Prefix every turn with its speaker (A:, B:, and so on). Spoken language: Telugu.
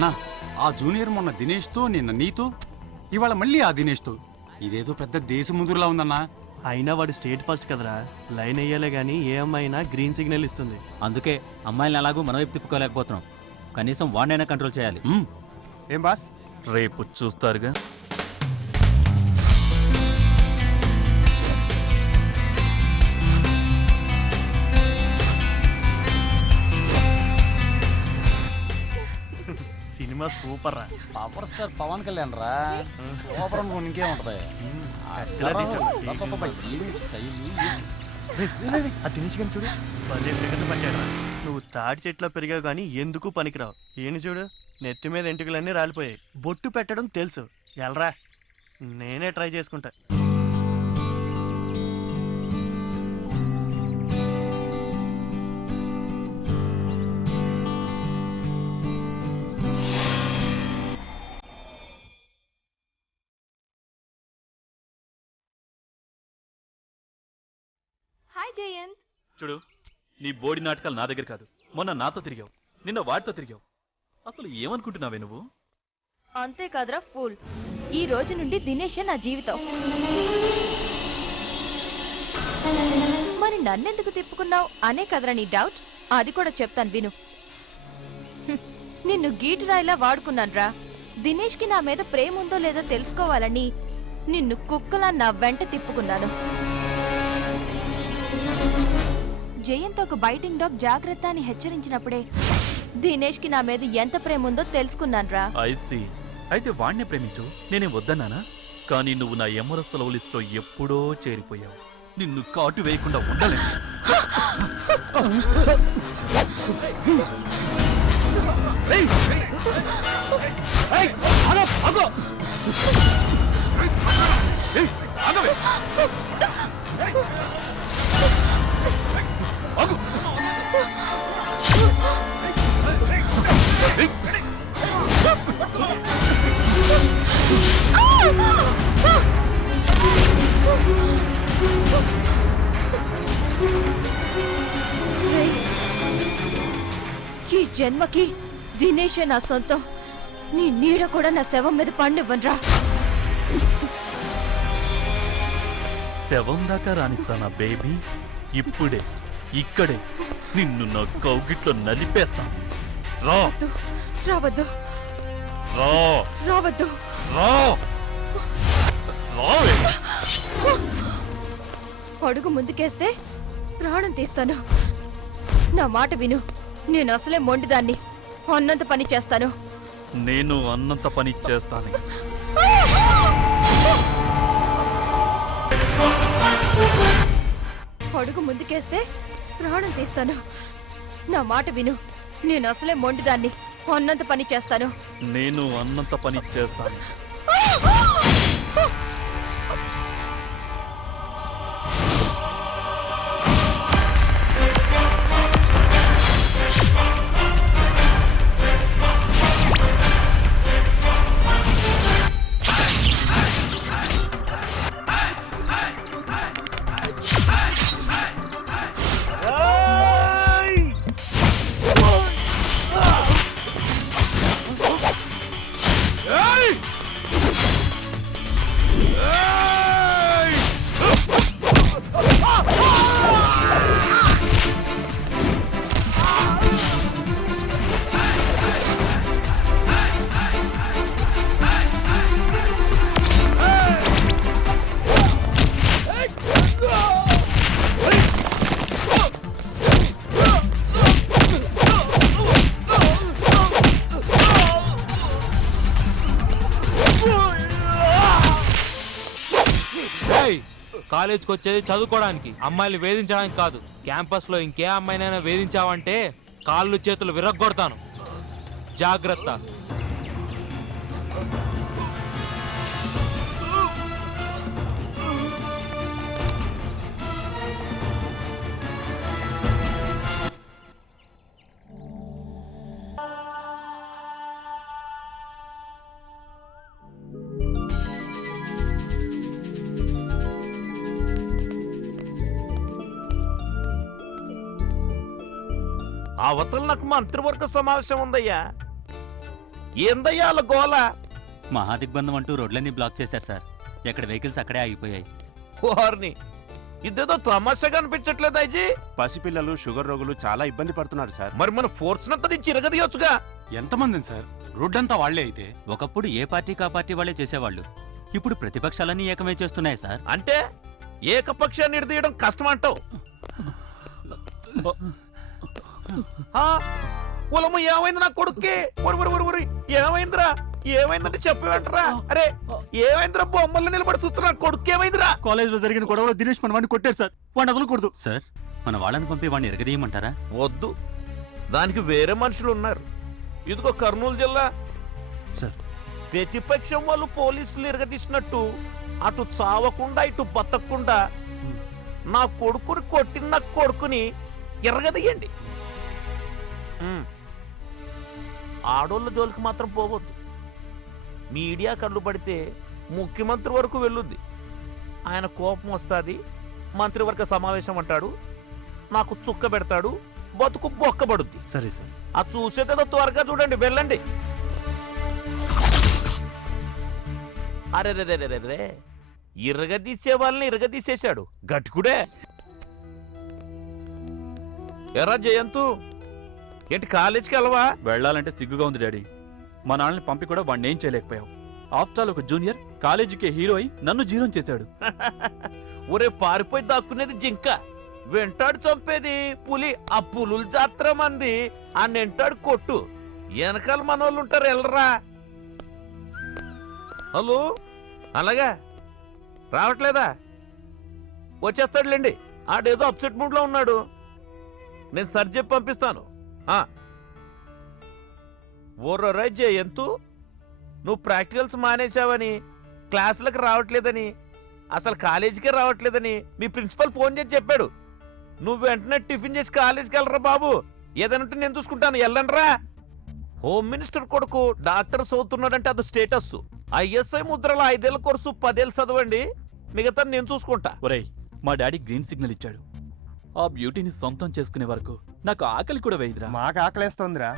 A: అన్నా ఆ జూనియర్ మొన్న దినేష్తో నిన్న నీతో ఇవాళ మళ్ళీ ఆ దినేష్తో. ఇదేదో పెద్ద దేశముదురులా ఉందన్నా.
B: అయినా వాడు స్టేట్ ఫస్ట్ కదరా. లైన్ అయ్యాలే గానీ ఏ అమ్మాయి అయినా గ్రీన్ సిగ్నల్ ఇస్తుంది.
C: అందుకే అమ్మాయిలను ఎలాగో మన వైపు తిప్పుకోలేకపోతున్నాం. కనీసం వాడినైనా కంట్రోల్ చేయాలి.
A: ఏం బాస్?
D: రేపు చూస్తారుగా?
B: సినిమా సూపర్ రా.
A: పవర్ స్టార్ పవన్ కళ్యాణ్ రా. సూపర్ అనుకోండి ఇంకేముంటది
B: గారిని చూడు. పట్టాడు నువ్వు తాడి చెట్లో పెరిగావు కానీ ఎందుకు పనికిరావు? ఏని చూడు? నెత్తి మీద ఎంటుకలన్నీ రాలిపోయాయి. బొట్టు పెట్టడం తెలుసు. ఎల్రా నేనే ట్రై చేసుకుంటా.
E: హాయ్ జయంత్
D: చూడు నీ బోడి నాటకాలు నా దగ్గర కాదు. మొన్న నాతో తిరిగావు నిన్న వాడితో తిరిగావు. అసలు ఏమనుకుంటున్నావే నువ్వు?
E: అంతే కాదురా ఫూల్. ఈ రోజు నుండి దినేషే నా జీవితం. మరి నన్నెందుకు తిప్పుకున్నావు? అనే కదరా నీ డౌట్ అది కూడా చెప్తాను విను. నిన్ను గీటురాయిలా వాడుకున్నానురా. దినేష్కి నా మీద ప్రేమ ఉందో లేదో తెలుసుకోవాలని నిన్ను కుక్కలా నా వెంట తిప్పుకున్నాను. జయంత్ ఒక బైటింగ్ డాగ్ జాగ్రత్త అని హెచ్చరించినప్పుడే దినేష్కి నా మీద ఎంత ప్రేమ ఉందో తెలుసుకున్నానురా.
D: అయితే అయితే వాణ్ణే ప్రేమించు నేనే వద్దన్నానా? కానీ నువ్వు నా ఎమ్మరస్తుల లిస్ట్లో ఎప్పుడో చేరిపోయావు. నిన్ను కాటు వేయకుండా ఉండలేదు
E: రేయ్, జన్మకి దినేషే నా సొంతం. నీ నీడ కూడా నా శవం మీద పండివ్వనరా.
D: శవం దాకా రానిస్తానా బేబీ ఇప్పుడే ఇక్కడే నిన్ను నా కౌగిట్లో నలిపేస్తాను రా.
E: రావద్దు.
D: రా.
E: రావద్దు.
D: రా.
E: అడుగు ముందుకేస్తే ప్రాణం తీస్తాను. నా మాట విను. నేను అసలే మొండిదాన్ని. అన్నంత పని చేస్తాను.
D: నేను అన్నంత పని చేస్తాను.
E: అడుగు ముందుకేస్తే ప్రాణం తీస్తాను. నా మాట విను. నేను అసలే మొండిదాన్ని. అన్నంత పని చేస్తాను.
D: నేను అన్నంత పని చేస్తాను.
F: కాలేజ్కి వచ్చేది చదువుకోవడానికి. అమ్మాయిలు వేధించడానికి కాదు. క్యాంపస్లో ఇంకే అమ్మాయినైనా వేధించావంటే కాళ్ళు చేతులు విరగ్గొడతాను. జాగ్రత్త.
G: అవతల నాకు మంత్రివర్గ సమావేశం ఉందయ్యా. ఏందయ్యా వాళ్ళ గోల?
C: మహాదిగ్బంధం అంటూ రోడ్లన్నీ బ్లాక్ చేశారు సార్. ఎక్కడ వెహికల్స్ అక్కడే ఆగిపోయాయి.
G: వారిని ఇదేదో తమాషాగా అనిపించట్లేదు అయ్యి
H: పసిపిల్లలు షుగర్ రోగులు చాలా ఇబ్బంది పడుతున్నారు సార్.
G: మరి మన ఫోర్స్ నంతా దించి ఇరగదీయొచ్చుగా
A: ఎంతమందిని సార్? రోడ్డంతా వాళ్ళే అయితే.
C: ఒకప్పుడు ఏ పార్టీకి ఆ పార్టీ వాళ్ళే చేసేవాళ్ళు. ఇప్పుడు ప్రతిపక్షాలన్నీ ఏకమే చేస్తున్నాయి సార్.
G: అంటే ఏకపక్షాన్ని నిడదీయడం కష్టం అంటావు. ఆ, పొలము ఏమైంది నా కొడుక్కి? ఏమైందిరా? ఏమైందంటే చెప్పేవంటరా అరే ఏమైందిరా బొమ్మల్లో నిలబడి చూస్తున్నా కొడుకు ఏమైందిరా?
B: కాలేజ్లో జరిగిన గొడవలో దినేష్ మన వాడిని కొట్టారు సార్ వాడిని వదలకూడదు.
C: సార్ మన వాళ్ళని పంపి వాడిని ఎరగదీయమంటారా?
G: వద్దు. దానికి వేరే మనుషులు ఉన్నారు. ఇదిగో కర్నూలు జిల్లా.
B: సార్.
G: ప్రతిపక్షం వాళ్ళు పోలీసులు ఇరగదీసినట్టు అటు చావకుండా ఇటు బతకకుండా నా కొడుకుని కొట్టిన కొడుకుని ఎరగదీయండి. ఆడోళ్ళ జోలికి మాత్రం పోవద్దు. మీడియా కళ్ళు పడితే ముఖ్యమంత్రి వరకు వెళ్ళుద్ది. ఆయన కోపం వస్తుంది మంత్రివర్గ సమావేశం అంటాడు నాకు చుక్క పెడతాడు బతుకు బొక్కబడుద్ది.
B: సరే సార్.
G: ఆ చూసేదేదో త్వరగా చూడండి వెళ్ళండి. అరే రే రే రే రే రే ఇరగదీసే వాళ్ళని ఇరగదీసేశాడు. గట్టికుడే. ఎరా జయంతు. ఏంటి కాలేజీకి వెళ్ళవా?
D: వెళ్ళాలంటే సిగ్గుగా ఉంది డాడీ. మా నాన్నని పంపి కూడా వాడిని ఏం చేయలేకపోయావు. ఆఫ్టర్ ఆల్ ఒక జూనియర్ కాలేజీకి హీరో అయి నన్ను జీరం చేశాడు.
G: ఒరే పారిపోయి దాక్కునేది జింక. వెంటాడు చంపేది పులి ఆ పులుల జాత్ర మంది. ఆ నెంటాడు కొట్టు. వెనకాల మనోళ్ళు ఉంటారు వెళ్ళరా హలో? అలాగా? రావట్లేదా? వచ్చేస్తాడులేండి ఆడేదో అప్సెట్ మూడ్లో ఉన్నాడు. నేను సరి చెప్పి పంపిస్తాను. ఓర్రో ఓరో ఎంతు? నువ్వు ప్రాక్టికల్స్ మానేశావని క్లాసులకు రావట్లేదని అసలు కాలేజీకే రావట్లేదని మీ ప్రిన్సిపల్ ఫోన్ చేసి చెప్పాడు. నువ్వు వెంటనే టిఫిన్ చేసి కాలేజీకి వెళ్ళరా బాబు. ఏదైనా ఉంటే నేను చూసుకుంటాను. వెళ్ళండిరా. హోమ్ మినిస్టర్ కొడుకు డాక్టర్ చదువుతున్నాడంటే అది స్టేటస్ ఐఎస్ఐ ముద్రలో ఐదేళ్ళ కోర్సు పదేళ్ళు చదవండి. మిగతా నేను చూసుకుంటా.
D: ఒరేయ్ మా డాడీ గ్రీన్ సిగ్నల్ ఇచ్చాడు. ఆ బ్యూటీని సొంతం చేసుకునే వరకు నాకు ఆకలి కూడా వేయదురా.
H: మాకు ఆకలేస్తోందిరా.